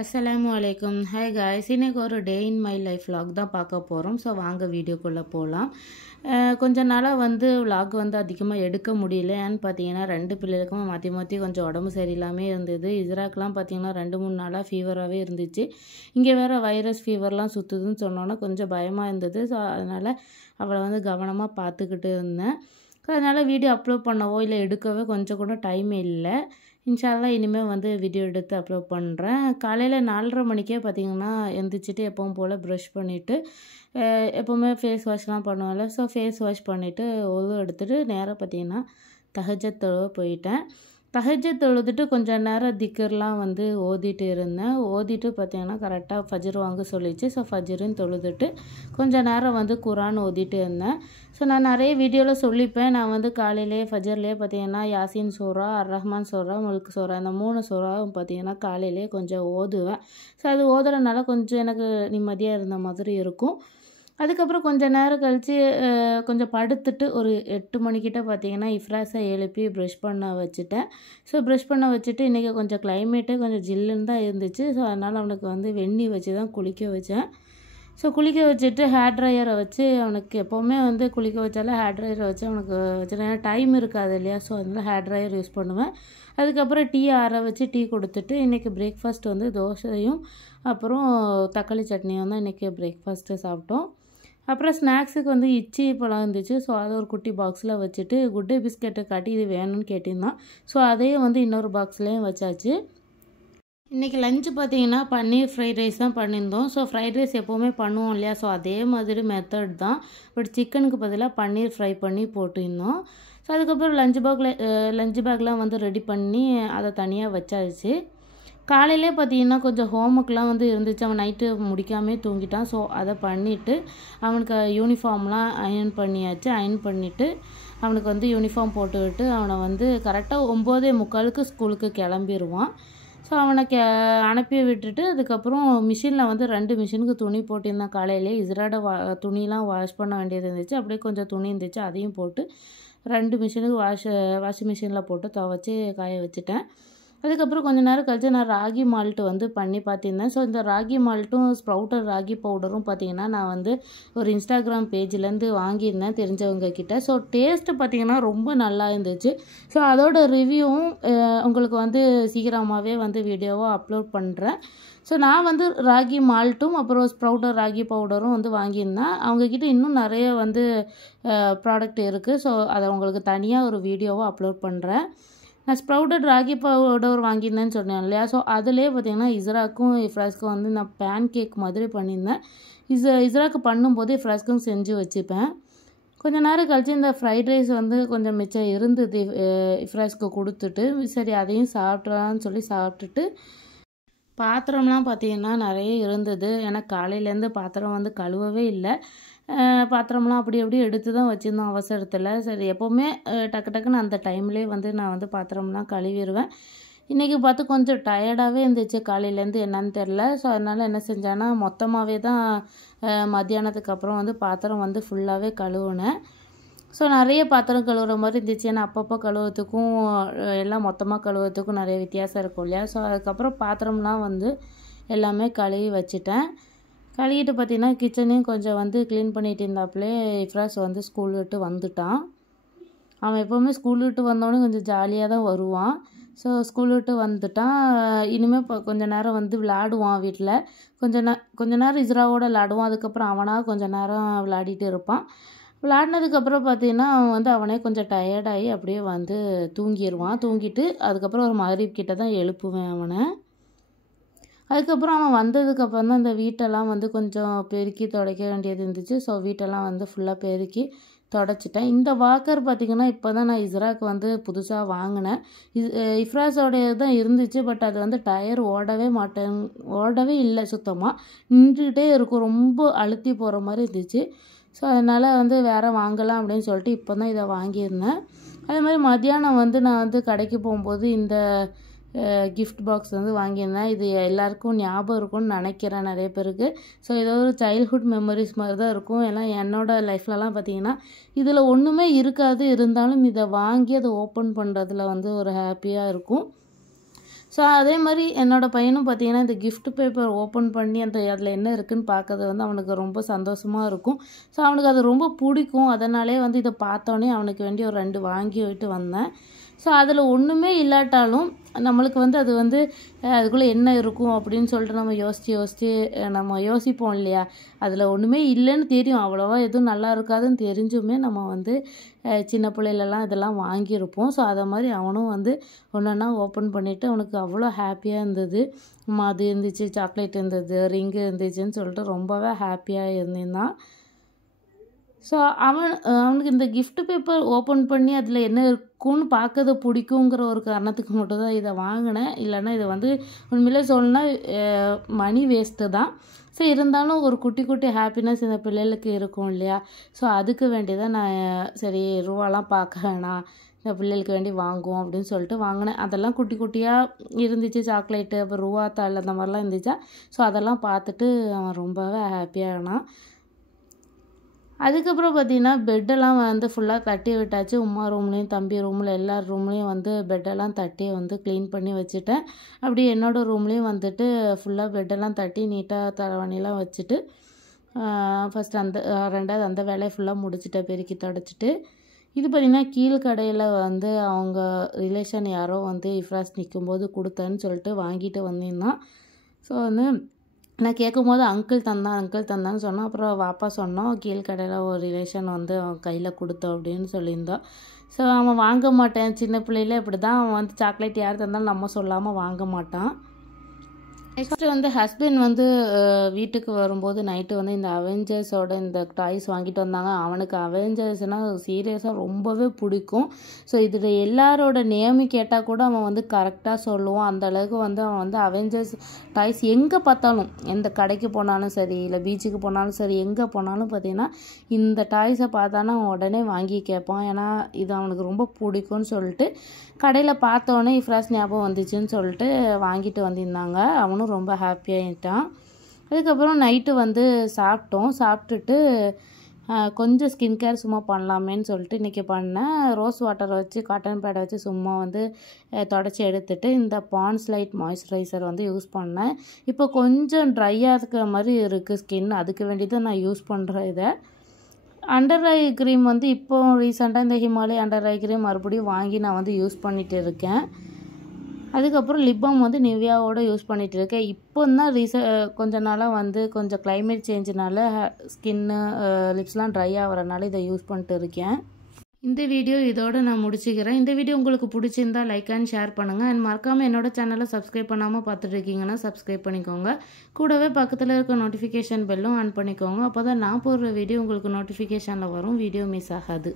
அஸ்ஸலாமு அலைக்கும். Hi guys, இன்னைக்கு ஒரு டே இன் மை லைஃப் vlog தான் பார்க்க போகிறோம். ஸோ வாங்க வீடியோக்குள்ளே போகலாம். கொஞ்ச நாளாக vlog அதிகமாக எடுக்க முடியல. ஏன்னு பார்த்தீங்கன்னா 2 பிள்ளைகளுக்கும் மாற்றி மாற்றி கொஞ்சம் உடம்பு சரியில்லாமல் இருந்தது. இஸ்ராக்கெலாம் பார்த்தீங்கன்னா 2-3 நாளாக ஃபீவராகவே இருந்துச்சு. இங்கே வேறு வைரஸ் ஃபீவர்லாம் சுற்றுதுன்னு சொன்னோன்னா கொஞ்சம் பயமாக இருந்தது. ஸோ அதனால் அவளை கவனமாக பார்த்துக்கிட்டு இருந்தேன். ஸோ அதனால் வீடியோ அப்லோட் பண்ணவோ இல்லை எடுக்கவே கொஞ்சம் கூட டைம் இல்லை. இன்ஷா அல்லாஹ் இனிமேல் வீடியோ எடுத்து அப்லோட் பண்ணுறேன். காலையில் 4:30 மணிக்கே பார்த்திங்கன்னா எந்திரிச்சிட்டு எப்பவும் போல் ப்ரஷ் பண்ணிவிட்டு எப்போவுமே ஃபேஸ் வாஷ்லாம் பண்ணுவேன்ல. ஸோ ஃபேஸ் வாஷ் பண்ணிவிட்டு ஒது எடுத்துகிட்டு நேராக பார்த்திங்கன்னா தஹஜ்ஜத் தொழுவ போயிட்டேன். தஹஜ்ஜத் தொழுதுட்டு கொஞ்சம் நேரம் திக்கர்லாம் ஓதிட்டு இருந்தேன். ஓதிட்டு பார்த்திங்கன்னா கரெக்டாக ஃபஜ்ர் வாங்க சொல்லிச்சு. ஸோ ஃபஜ்ருன்னு தொழுதுட்டு கொஞ்சம் நேரம் குரான் ஓதிட்டு இருந்தேன். ஸோ நான் நிறைய வீடியோவில் சொல்லிப்பேன். நான் காலையிலே ஃபஜ்ர்லேயே பார்த்திங்கன்னா யாசின் சூரா, அர் ரஹ்மான் சூரா, முல்க் சூரா இந்த 3 சூறாவும் பார்த்திங்கன்னா காலையிலே கொஞ்சம் ஓதுவேன். ஸோ அது ஓதுறதுனால கொஞ்சம் எனக்கு நிம்மதியாக இருந்த மாதிரி இருக்கும். அதுக்கப்புறம் கொஞ்சம் நேரம் கழித்து கொஞ்சம் படுத்துட்டு ஒரு 8 மணிக்கிட்ட பார்த்திங்கன்னா இஃப்ராஸை எழுப்பி ப்ரஷ் பண்ண வச்சுட்டேன். ஸோ ப்ரஷ் பண்ண வச்சுட்டு இன்றைக்கி கொஞ்சம் கிளைமேட்டே கொஞ்சம் ஜில்லுன்னு தான் இருந்துச்சு. ஸோ அதனால் அவனுக்கு வெந்நீர் வச்சு தான் குளிக்க வச்சேன். ஸோ குளிக்க வச்சுட்டு ஹேர் ட்ரையரை வச்சு அவனுக்கு எப்போவுமே குளிக்க வச்சாலும் ஹேர் ட்ரையரை வச்சு அவனுக்கு வச்சுருவேன். ஏன்னா டைம் இருக்காது இல்லையா. ஸோ அதனால் ஹேர் ட்ரையர் யூஸ் பண்ணுவேன். அதுக்கப்புறம் டீ ஆற வச்சு டீ கொடுத்துட்டு இன்றைக்கி பிரேக்ஃபாஸ்ட் தோசையும் அப்புறம் தக்காளி சட்னியும் தான் இன்றைக்கி பிரேக்ஃபாஸ்ட்டு சாப்பிட்டோம். அப்புறம் ஸ்நாக்ஸுக்கு இச்சி பழம் இருந்துச்சு. ஸோ அதை ஒரு குட்டி பாக்ஸில் வச்சுட்டு குட் டே பிஸ்கெட்டை காட்டி இது வேணும்னு கேட்டிருந்தான். ஸோ அதையும் இன்னொரு பாக்ஸ்லேயும் வச்சாச்சு. இன்றைக்கி லஞ்சு பார்த்திங்கன்னா பன்னீர் ஃப்ரைட் ரைஸ் தான் பண்ணியிருந்தோம். ஸோ ஃப்ரைட் ரைஸ் எப்போவுமே பண்ணுவோம் இல்லையா. ஸோ அதே மாதிரி மெத்தட் தான். பட் சிக்கனுக்கு பதிலாக பன்னீர் ஃப்ரை பண்ணி போட்டிருந்தோம். ஸோ அதுக்கப்புறம் லஞ்சு பேக்லாம் ரெடி பண்ணி அதை தனியாக வச்சாச்சு. காலையிலே பார்த்திங்கன்னா கொஞ்சம் ஹோம்ஒர்க்லாம் இருந்துச்சு. அவன் நைட்டு முடிக்காமே தூங்கிட்டான். ஸோ அதை பண்ணிவிட்டு அவனுக்கு யூனிஃபார்ம்லாம் அயர்ன் பண்ணியாச்சு. அயர்ன் பண்ணிவிட்டு அவனுக்கு யூனிஃபார்ம் போட்டுவிட்டு அவனை கரெக்டாக 9:45 ஸ்கூலுக்கு கிளம்பிடுவான். ஸோ அவனை அனுப்பி விட்டுட்டு அதுக்கப்புறம் மிஷினில் 2 மிஷினுக்கு துணி போட்டிருந்தான். காலையிலே இஸ்ராட துணிலாம் வாஷ் பண்ண வேண்டியது இருந்துச்சு. அப்படியே கொஞ்சம் துணி இருந்துச்சு, அதையும் போட்டு 2 மிஷினுக்கு வாஷிங் மிஷினில் போட்டு துவைச்சி காய வச்சுட்டேன். அதுக்கப்புறம் கொஞ்சம் நேரம் கழிச்சு நான் ராகி மால்ட்டு பண்ணி பார்த்திருந்தேன். ஸோ இந்த ராகி மால்ட்டும் ஸ்ப்ரவுட்டர் ராகி பவுடரும் பார்த்திங்கன்னா நான் ஒரு இன்ஸ்டாகிராம் பேஜ்லேருந்து வாங்கியிருந்தேன் தெரிஞ்சவங்க கிட்ட. ஸோ டேஸ்ட்டு பார்த்திங்கன்னா ரொம்ப நல்லா இருந்துச்சு. ஸோ அதோட ரிவ்யூவும் உங்களுக்கு சீக்கிரமாகவே வீடியோவாக அப்லோட் பண்ணுறேன். ஸோ நான் ராகி மால்ட்டும் அப்புறம் ஸ்ப்ரவுட்டர் ராகி பவுடரும் வாங்கியிருந்தேன். அவங்கக்கிட்ட இன்னும் நிறைய ப்ராடக்ட் இருக்குது. ஸோ அதை உங்களுக்கு தனியாக ஒரு வீடியோவாக அப்லோட் பண்ணுறேன். நான் ஸ்ப்ரவுட்டட் ராகி பவுடர் வாங்கியிருந்தேன்னு சொன்னேன் இல்லையா. ஸோ அதிலே பார்த்திங்கன்னா இஸ்ராக்கும் இஃப்ராஸ்க்கும் நான் பேன் கேக் மாதிரி பண்ணியிருந்தேன். இஸ்ராக்கு பண்ணும்போது இஃப்ராஸ்க்கும் செஞ்சு வச்சுப்பேன். கொஞ்சம் நேரம் கழித்து இந்த ஃப்ரைட் ரைஸ் கொஞ்சம் மிச்சம் இருந்தது. இஃப்ராஸ்க்கு கொடுத்துட்டு சரி அதையும் சாப்பிட்றான்னு சொல்லி சாப்பிட்டுட்டு பாத்திரம்லாம் பார்த்திங்கன்னா நிறைய இருந்தது. ஏன்னா காலையிலேருந்து பாத்திரம் கழுவவே இல்லை. பாத்திரம்லாம் அப்படி எடுத்து தான் வச்சுருந்தோம் அவசரத்தில். சரி எப்போவுமே டக்குன்னு அந்த டைம்லேயே நான் பாத்திரம்லாம் கழுவிடுவேன். இன்றைக்கி பார்த்து கொஞ்சம் டயர்டாகவே இருந்துச்சு காலையிலேருந்து, என்னன்னு தெரில. ஸோ அதனால் என்ன செஞ்சேன்னா மொத்தமாகவே தான் மத்தியானத்துக்கு அப்புறம் பாத்திரம் ஃபுல்லாகவே கழுவுனேன். ஸோ நிறைய பாத்திரம் கழுவுற மாதிரி இருந்துச்சு. ஏன்னா அப்பப்போ கழுவுறதுக்கும் எல்லாம் மொத்தமாக கழுவுறதுக்கும் நிறைய வித்தியாசம் இருக்கும் இல்லையா. ஸோ அதுக்கப்புறம் பாத்திரம்லாம் எல்லாமே கழுவி வச்சுட்டேன். கழுவிட்டு பார்த்திங்கன்னா கிச்சனையும் கொஞ்சம் க்ளீன் பண்ணிகிட்டு இருந்தாப்புலே இஃப்ராஸ் ஸ்கூல் விட்டு வந்துட்டான். அவன் எப்போவுமே ஸ்கூல் விட்டு வந்தோடனே கொஞ்சம் ஜாலியாக தான் வருவான். ஸோ ஸ்கூல் விட்டு வந்துட்டான். இனிமேல் கொஞ்சம் நேரம் விளையாடுவான் வீட்டில். கொஞ்ச நேரம் இஸ்ராவோட விளையாடுவான். அதுக்கப்புறம் அவனாக கொஞ்சம் நேரம் விளையாடிட்டு இருப்பான். விளையாடினதுக்கப்புறம் பார்த்திங்கன்னா அவன் அவனே கொஞ்சம் டயர்டாகி அப்படியே தூங்கிடுவான். தூங்கிட்டு அதுக்கப்புறம் ஒரு மகரிப் கிட்ட தான் எழுப்புவேன் அவனை. அதுக்கப்புறம் அவன் வந்ததுக்கப்புறம் தான் இந்த வீட்டெல்லாம் கொஞ்சம் பெருக்கி துடைக்க வேண்டியது இருந்துச்சு. ஸோ வீட்டெல்லாம் ஃபுல்லாக பெருக்கி தொடச்சிட்டேன். இந்த வாக்கர் பார்த்திங்கன்னா இப்போ தான் நான் இஸ்ராக்கு புதுசாக வாங்கினேன். இஃப்ராஸோடைய தான் இருந்துச்சு. பட் அது டயர் ஓடவே இல்லை, சுத்தமாக நின்றுக்கிட்டே இருக்கும். ரொம்ப அழுத்தி போகிற மாதிரி இருந்துச்சு. ஸோ அதனால் வேறு வாங்கலாம் அப்படின்னு சொல்லிட்டு இப்போ தான் இதை வாங்கியிருந்தேன். அதே மாதிரி மத்தியானம் நான் கடைக்கு போகும்போது இந்த கிஃப்ட் பாக்ஸ் வாங்கியிருந்தேன். இது எல்லாருக்கும் ஞாபகம் இருக்கும்னு நினைக்கிறேன் நிறைய பேருக்கு. ஸோ ஏதோ ஒரு சைல்ட்ஹுட் மெமரிஸ் மாதிரி தான் இருக்கும். ஏன்னா என்னோடய லைஃப்லலாம் பார்த்திங்கன்னா இதில் ஒன்றுமே இருக்காது. இருந்தாலும் இதை வாங்கி அதை ஓப்பன் பண்ணுறதுல ஒரு ஹாப்பியாக இருக்கும். ஸோ அதே மாதிரி என்னோடய பையனும் பார்த்திங்கன்னா இந்த gift பேப்பர் ஓப்பன் பண்ணி அதில் என்ன இருக்குதுன்னு பார்க்கறது வந்து அவனுக்கு ரொம்ப சந்தோஷமாக இருக்கும். ஸோ அவனுக்கு அது ரொம்ப பிடிக்கும். அதனாலே வந்து இதை பார்த்தோன்னே அவனுக்கு வேண்டி ஒரு 2 வாங்கி விட்டு வந்தேன். ஸோ அதில் ஒன்றுமே இல்லாட்டாலும் நம்மளுக்கு வந்து அது வந்து அதுக்குள்ளே என்ன இருக்கும் அப்படின்னு சொல்லிட்டு நம்ம யோசித்து நம்ம யோசிப்போம் இல்லையா. அதில் ஒன்றுமே இல்லைன்னு தெரியும், அவ்வளோவா எதுவும் நல்லா இருக்காதுன்னு தெரிஞ்சுமே நம்ம வந்து சின்ன பிள்ளையிலலாம் இதெல்லாம் வாங்கியிருப்போம். ஸோ அதை மாதிரி அவனும் வந்து ஒன்றா ஓப்பன் பண்ணிவிட்டு அவனுக்கு அவ்வளோ ஹாப்பியாக இருந்தது. அது இருந்துச்சு, சாக்லேட் இருந்தது, ரிங்கு இருந்துச்சுன்னு சொல்லிட்டு ரொம்பவே ஹாப்பியாக இருந்திருந்தான். ஸோ அவனுக்கு இந்த gift பேப்பர் ஓப்பன் பண்ணி அதில் என்ன இருக்குன்னு பார்க்கறது பிடிக்குங்கிற ஒரு காரணத்துக்கு மட்டும் தான் இதை வாங்கினேன். இல்லைன்னா இதை வந்து உண்மையிலே சொல்லணும்னா மணி வேஸ்ட்டு தான். ஸோ இருந்தாலும் ஒரு குட்டி குட்டி ஹாப்பினஸ் இந்த பிள்ளைகளுக்கு இருக்கும் இல்லையா. ஸோ அதுக்கு வேண்டி தான் நான் சரி ரூபாலாம் பார்க்க வேணாம், இந்த பிள்ளைகளுக்கு வேண்டி வாங்குவோம் அப்படின்னு சொல்லிட்டு வாங்கினேன். அதெல்லாம் குட்டி குட்டியாக இருந்துச்சு, சாக்லேட்டு அப்புறம் ரூபா தாள் அந்த மாதிரிலாம் இருந்துச்சா. ஸோ அதெல்லாம் பார்த்துட்டு அவன் ரொம்பவே ஹாப்பியானான். அதுக்கப்புறம் பார்த்திங்கன்னா பெட்டெல்லாம் வந்து ஃபுல்லாக தட்டி விட்டாச்சு. உமா ரூம்லேயும் தம்பி ரூமில் எல்லார் ரூம்லேயும் வந்து பெட்டெல்லாம் தட்டி வந்து க்ளீன் பண்ணி வச்சுட்டேன். அப்படி என்னோடய ரூம்லேயும் வந்துட்டு ஃபுல்லாக பெட்டெல்லாம் தட்டி நீட்டாக தரவணிலாம் வச்சுட்டு ஃபஸ்ட் ரெண்டாவது அந்த வேலையை ஃபுல்லாக முடிச்சுட்டேன், பெருக்கி தொடச்சிட்டு. இது பார்த்திங்கன்னா கீழ்கடையில் வந்து அவங்க ரிலேஷன் யாரோ வந்து இஃப்ராஸ் நிற்கும்போது கொடுத்தேன்னு சொல்லிட்டு வாங்கிட்டு வந்திருந்தான். ஸோ வந்து நான் கேட்கும்போது அங்கிள் தந்தான்னு சொன்னோம். அப்புறம் வாப்பா சொன்னோம், கீழ்கடையில் ஒரு ரிலேஷன் வந்து அவன் கையில் கொடுத்தோம் அப்படின்னு சொல்லியிருந்தோம். ஸோ அவன் வாங்க மாட்டேன், சின்ன பிள்ளையில இப்படி தான் அவன் வந்து சாக்லேட் யார் தந்தாலும் நம்ம சொல்லாமல் வாங்க மாட்டான். நெக்ஸ்ட்டு வந்து ஹஸ்பண்ட் வந்து வீட்டுக்கு வரும்போது நைட்டு வந்து இந்த அவெஞ்சர்ஸோட இந்த டாய்ஸ் வாங்கிட்டு வந்தாங்க. அவனுக்கு அவெஞ்சர்ஸ்னால் சீரியஸாக ரொம்பவே பிடிக்கும். ஸோ இதில் எல்லாரோட நேமு கேட்டால் கூட அவன் வந்து கரெக்டாக சொல்லுவான். அந்தளவுக்கு வந்து அவன் வந்து அவெஞ்சர்ஸ் டாய்ஸ் எங்கே பார்த்தாலும், எந்த கடைக்கு போனாலும் சரி, இல்லை பீச்சுக்கு போனாலும் சரி, எங்கே போனாலும் பார்த்திங்கன்னா இந்த டாய்ஸை பார்த்தானா அவன் உடனே வாங்கி கேட்பான். ஏன்னா இது அவனுக்கு ரொம்ப பிடிக்கும்னு சொல்லிட்டு கடையில் பார்த்தோன்னே இஃப்ராஸ் ஞாபகம் வந்துச்சுன்னு சொல்லிட்டு வாங்கிட்டு வந்திருந்தாங்க. அவனும் ரொம்ப ஹாப்பியாகிட்டான். அதுக்கப்புறம் நைட்டு வந்து சாப்பிட்டுட்டு கொஞ்சம் ஸ்கின் கேர் சும்மா பண்ணலாமேன்னு சொல்லிட்டு இன்றைக்கி பண்ணேன். ரோஸ் வாட்டரை வச்சு காட்டன் பேடை வச்சு சும்மா வந்து தொடச்சி எடுத்துகிட்டு இந்த பாண்ட்ஸ் லைட் மாய்ஸ்சரைசர் வந்து யூஸ் பண்ணேன். இப்போ கொஞ்சம் ட்ரையாக இருக்கிற மாதிரி இருக்குது ஸ்கின், அதுக்கு வேண்டி தான் நான் யூஸ் பண்ணுறேன் இதை. அண்டர் ஐ க்ரீம் வந்து இப்போ ரீசெண்டாக இந்த ஹிமாலயா அண்டர் ஐ க்ரீம் மறுபடியும் வாங்கி நான் வந்து யூஸ் பண்ணிகிட்டு இருக்கேன். அதுக்கப்புறம் லிப் பாம் வந்து நிவ்யாவோட யூஸ் பண்ணிகிட்டு இருக்கேன். இப்போ தான் கொஞ்ச நாளாக வந்து கொஞ்சம் கிளைமேட் சேஞ்சுனால ஸ்கின்னு லிப்ஸ்லாம் ட்ரை ஆகிறனால இதை யூஸ் பண்ணிட்டு இருக்கேன். இந்த வீடியோ இதோடு நான் முடிச்சுக்கிறேன். இந்த வீடியோ உங்களுக்கு பிடிச்சிருந்தால் லைக் அண்ட் ஷேர் பண்ணுங்கள். அண்ட் மறக்காமல் என்னோடய சேனலை சப்ஸ்கிரைப் பண்ணாமல் பார்த்துட்டு இருக்கீங்கன்னா சப்ஸ்கிரைப் பண்ணிக்கோங்க. கூடவே பக்கத்தில் இருக்க நோட்டிஃபிகேஷன் பெல்லும் ஆன் பண்ணிக்கோங்க. அப்போ தான் நான் போடுற வீடியோ உங்களுக்கு நோட்டிஃபிகேஷனில் வரும், வீடியோ மிஸ் ஆகாது.